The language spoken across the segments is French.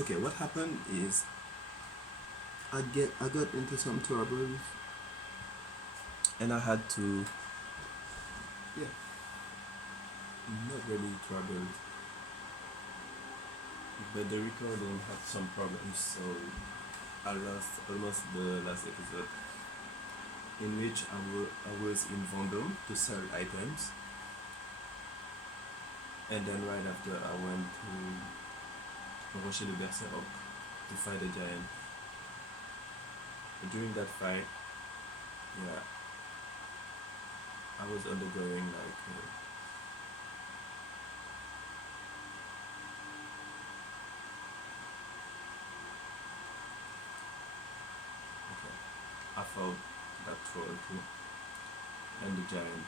Okay, what happened is I got into some trouble and I had to, yeah, not really trouble, but the recording had some problems, so I lost almost the last episode in which I was in Vendôme to sell items, and then right after I went to Rocher de Berserk to fight a giant. During that fight, yeah, I was undergoing like okay, I fought that troll too and the giant.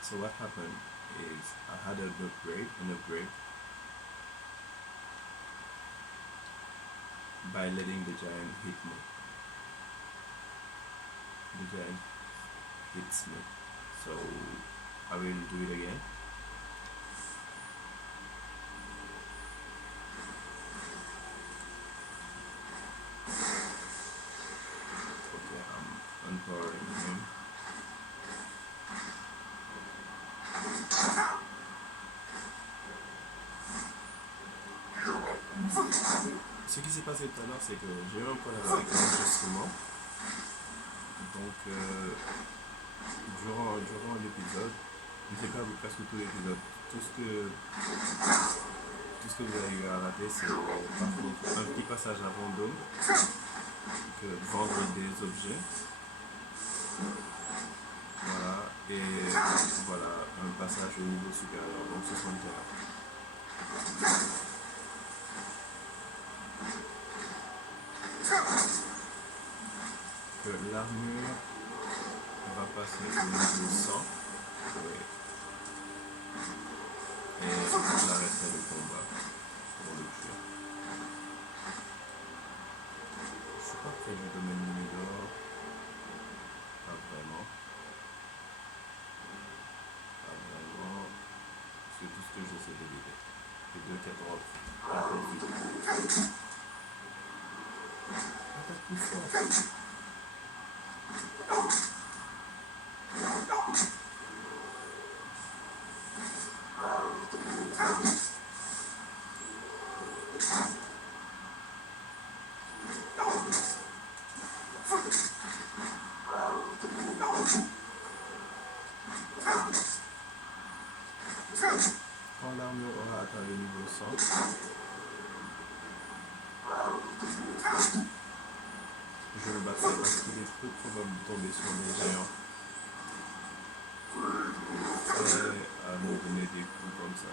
So what happened is I had an upgrade by letting the giant hit me. The giant hits me. So I will do it again. Okay, I'm empowering him. Ce qui s'est passé tout à l'heure, c'est que j'ai eu un problème avec l'enregistrement. Donc, durant l'épisode, je ne sais pas, presque tout l'épisode, tout ce que vous avez eu à rater, c'est par contre un petit passage à Vendôme, que vendre des objets. Voilà, et voilà, un passage au niveau supérieur, donc 61. Que l'armure va passer au niveau 100. Oui. Et j'arrêterai le combat pour le tuer. Je suis pas près du domaine numéro. Pas vraiment. Pas vraiment. C'est tout ce que j'essaie d'éviter. Les deux qui droite. Attaque plus fort. Quand l'armure aura atteint le niveau 100, je le battrai parce qu'il est peu probable de tomber sur des géants prêts à nous donner des coups comme ça.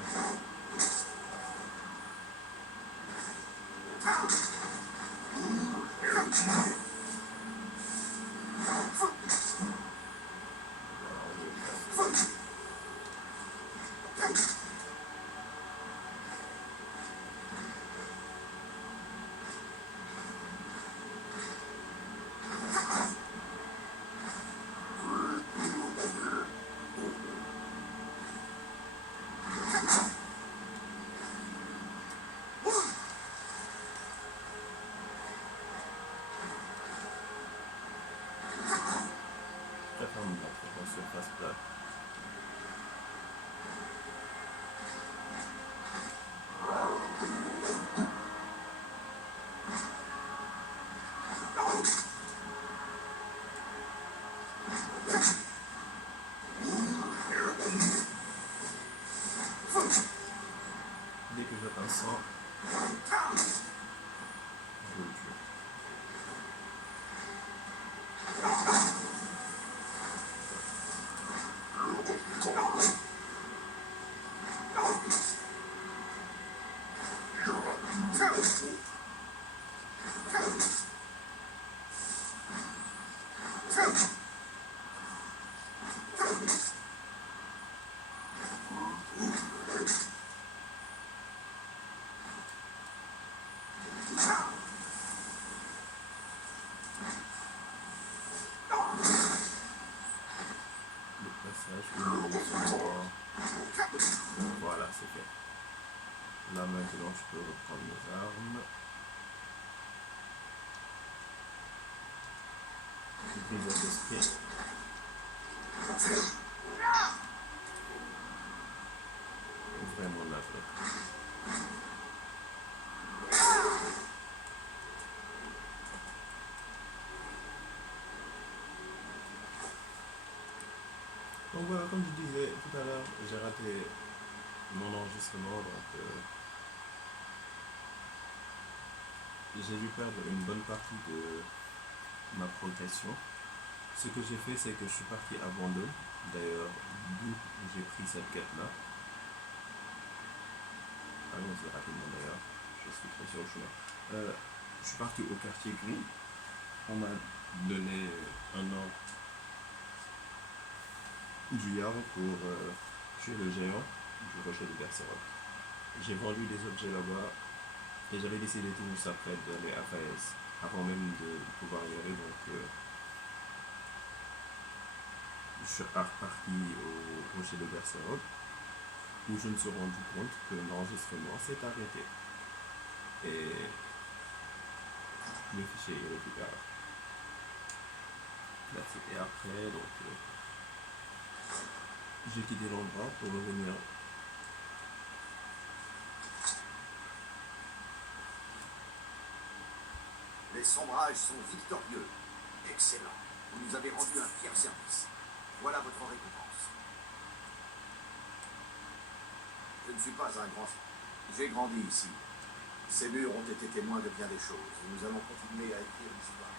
Surface plate. Dès que j'atteins 100, je le tue. Voilà, c'est fait. Là maintenant je peux reprendre mes armes. Brise d'esprit. Vraiment navré. Donc voilà, comme je disais tout à l'heure, j'ai raté mon enregistrement, donc j'ai dû perdre une bonne partie de ma progression. Ce que j'ai fait, c'est que je suis parti à Vendôme, d'ailleurs, d'où j'ai pris cette quête-là. Allons-y rapidement d'ailleurs, je suis très sur le chemin. Je suis parti au quartier gris, on m'a donné un ordre du Yard pour tuer le géant du rocher de Berserok. J'ai vendu des objets là-bas et j'avais décidé tout juste après d'aller à Faiz, avant même de pouvoir y aller, donc je suis reparti au rocher de Berserok, où je me suis rendu compte que l'enregistrement s'est arrêté. Et le fichier est irrécupérable. Et après, donc, j'ai quitté l'endroit pour revenir. Les sombrages sont victorieux. Excellent. Vous nous avez rendu un fier service. Voilà votre récompense. Je ne suis pas un grand... J'ai grandi ici. Ces murs ont été témoins de bien des choses. Et nous allons continuer à écrire l'histoire.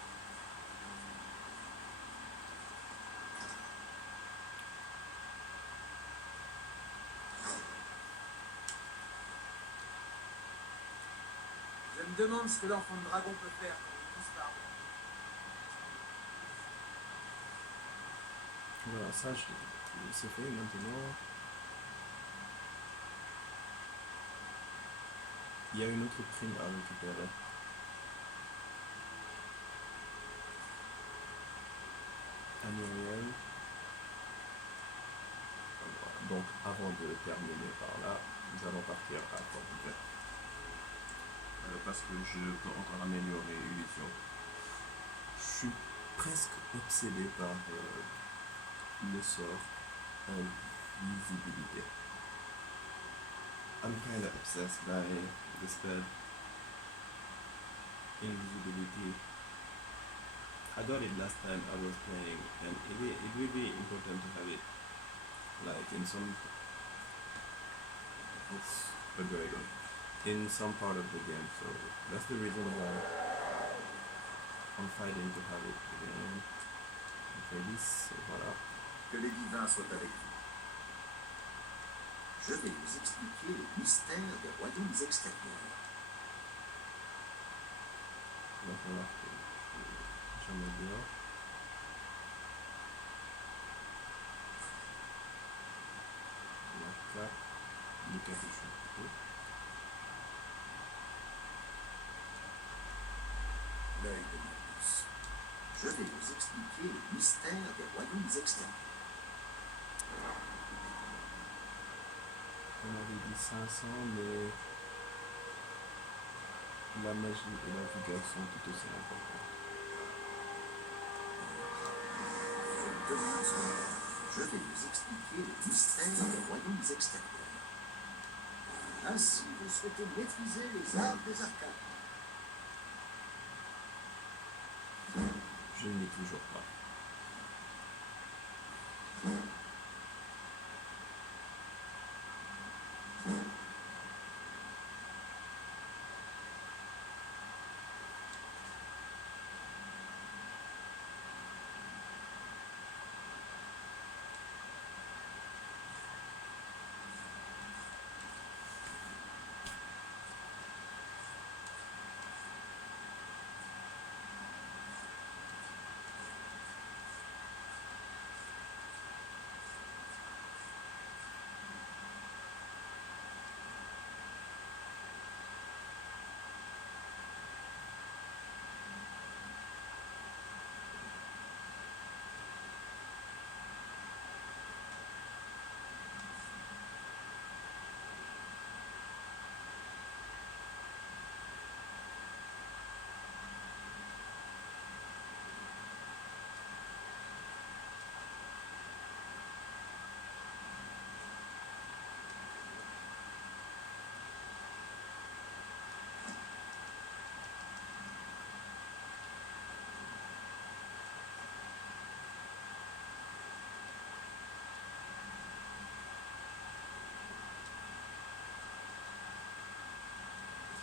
Je me demande ce que l'enfant de dragon peut faire quand il disparaît. Voilà, ça, c'est fait maintenant. Il y a une autre prime à récupérer. Annuel. Donc, avant de terminer par là, nous allons partir à Fort parce que je peux encore améliorer l'illusion. Je suis presque obsédé par le sort invisibilité. I'm kind of obsessed by the spell invisibility. I got it last time I was playing, and it will be important to have it like in some. It's a very good in some part of the game, so that's the reason why I'm fighting to have it again. Okay, this, voilà. Que les divins soient avec vous. Je vais vous expliquer les mystères des royaumes extérieurs. Il va falloir que j'améliore. La carte du capuchon plutôt. L'œil de Magnus. Je vais vous expliquer les mystères des royaumes extérieurs. On avait dit 500, mais la magie et la vigueur sont tout aussi importantes. Je vais vous expliquer les mystères des royaumes extérieurs. Ainsi, vous souhaitez maîtriser les arts des arcanes. Je ne l'ai toujours pas.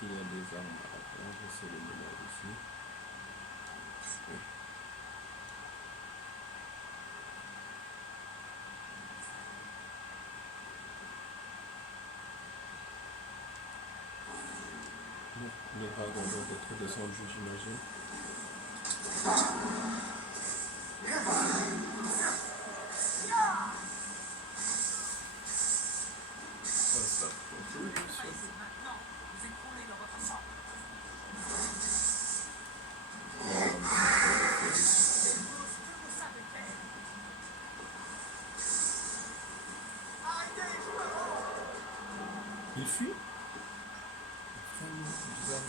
qu'il y a des armes à prendre, c'est le moment aussi. Oui. Bon, les dragons doivent être descendus, j'imagine. Ça, il fuit. Vraiment bizarre.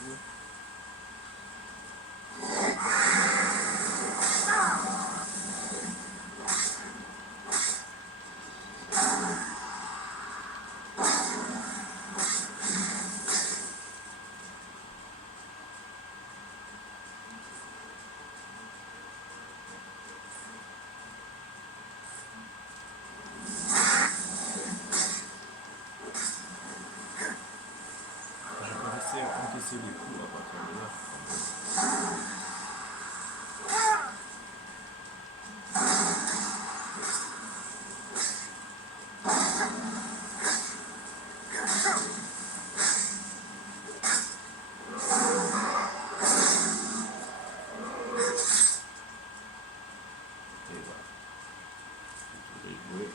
Je vais essayer d'encaisser les coups à partir de là. Et voilà. Vous pouvez jouer.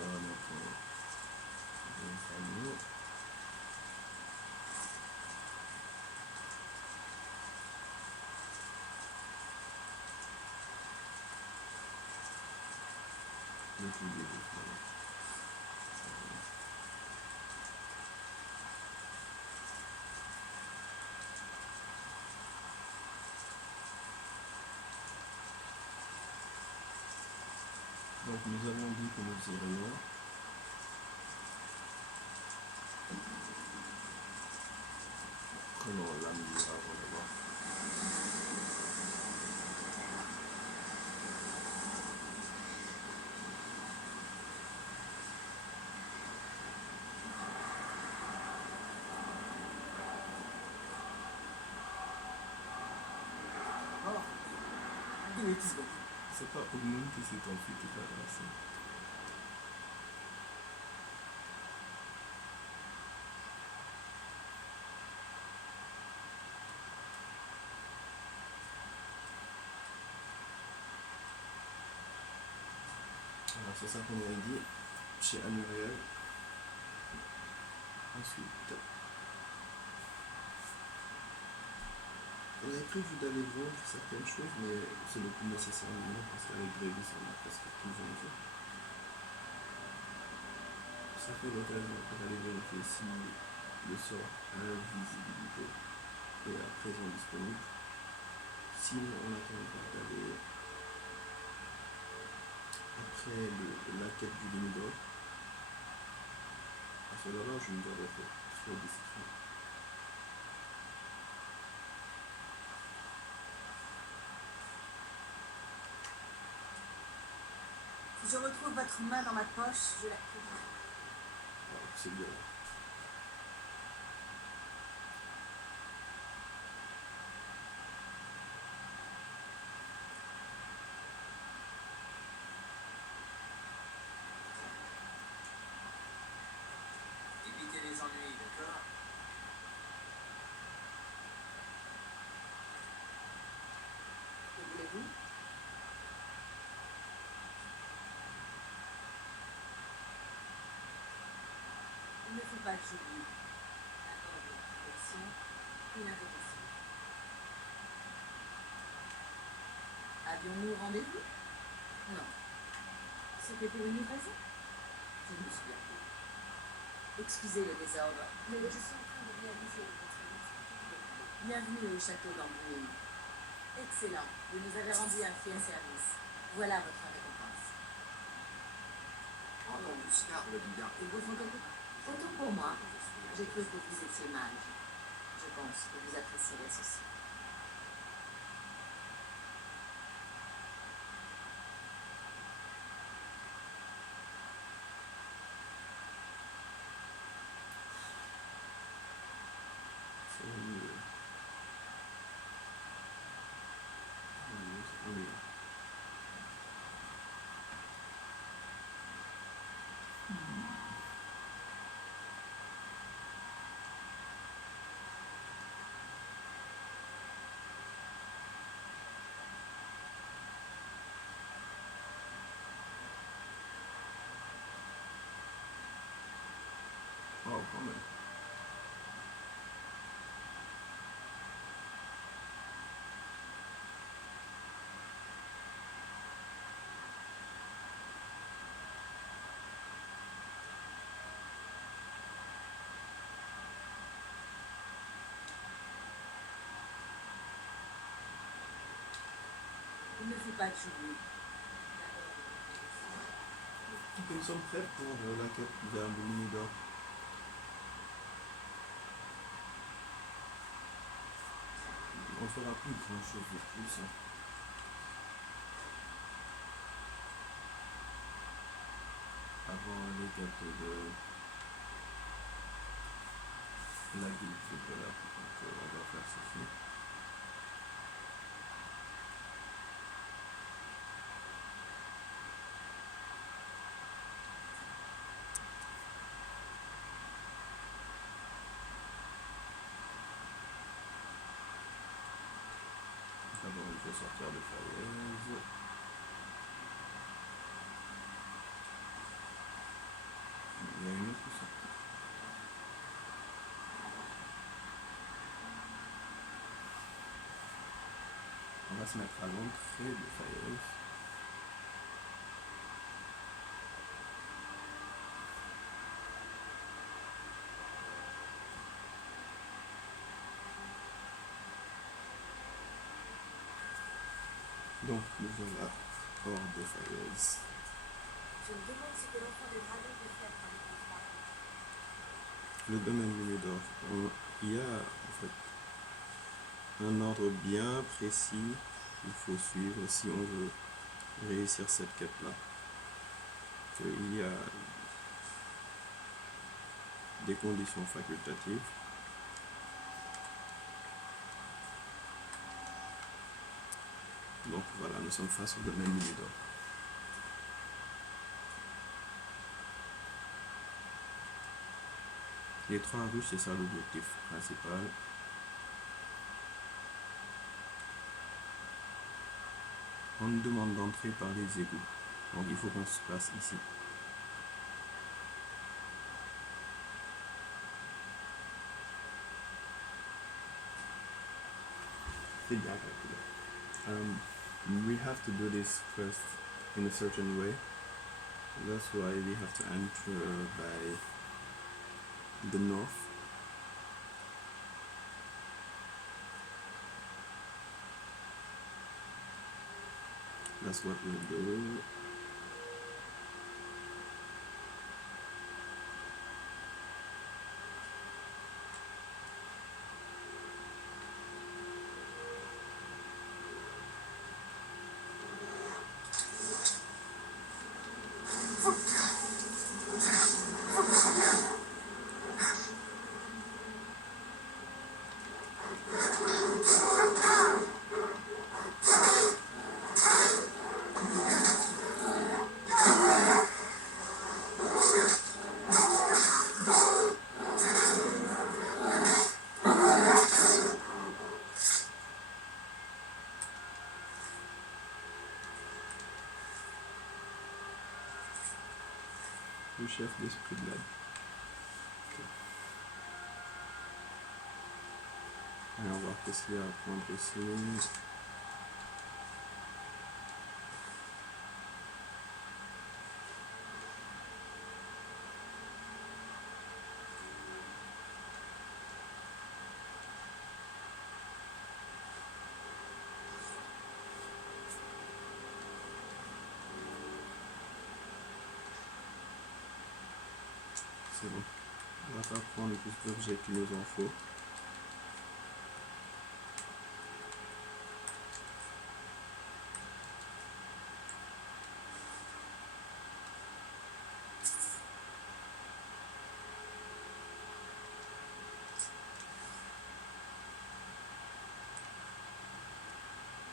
Voilà, donc, le coup des deux. Donc nous avons dit que nous irions. Prenons l'âme du dragon d'abord. C'est pas Ogmund qui s'est enfui tout à l'heure. Alors c'est ça qu'on avait dit chez Anuriel. Ensuite, on avait prévu d'aller voir certaines choses, mais ce n'est plus nécessaire maintenant parce qu'avec Brévis on a presque tout vendu. Ça fait l'occasion pour aller vérifier si le sort invisibilité est à présent disponible. Sinon on attendra d'aller après la quête du Limidor. À ce moment-là, je ne dois pas être trop discret. Si je retrouve votre main dans ma poche, je la couperai. Ah, c'est bien. Évitez les ennuis, d'accord? Que voulez-vous? Il ne faut pas que j'oublie. Accorder la protection, une invocation. Avions-nous rendez-vous? Non. C'était pour une livraison? Je ne me souviens plus. Excusez le désordre. Mais je suis en train de réaliser votre liste. Bienvenue au château d'Ambrouille. Excellent. Vous nous avez rendu un fier service. Voilà votre récompense. Oh non, Muscar le bidard. Et vous font quelque part? Autant pour moi. J'ai cru que vous étiez mage. Je pense que vous apprécierez ceci. Oh, quand même. Il ne faut pas que j'oublie. Ok, nous sommes prêts pour la quête vers Lumidor. On ne fera plus grand chose de plus. Avant les quêtes de la guilde de là, donc on va faire ceci. D'abord, il faut sortir de Falaise. Il y a une autre sortie. On va se mettre à l'entrée de Falaise. Donc, nous voilà hors de Falaise. Je me demande ce que l'enfant des dragons peut faire par les contrats. Le domaine Lumidor. Il y a en fait un ordre bien précis qu'il faut suivre si on veut réussir cette quête-là. Il y a des conditions facultatives. Donc voilà, nous sommes face au domaine Lumidor. Les 3 rues, c'est ça l'objectif principal. On nous demande d'entrer par les égouts. Donc il faut qu'on se passe ici. C'est bien calculé. We have to do this quest in a certain way. That's why we have to enter by the north. That's what we'll do. Le chef d'esprit de l'aide. Okay. Allez, on va voir qu'est-ce qu'il y a à prendre ici. C'est bon. On va pas prendre le plus d'objets qu'il nous en faut.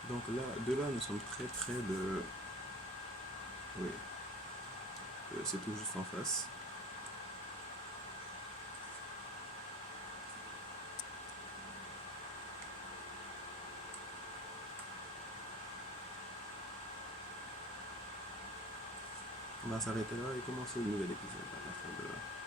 Donc là, de là, nous sommes très près de... Oui, c'est tout juste en face. On va s'arrêter là et commencer une nouvelle épisode à partir de là.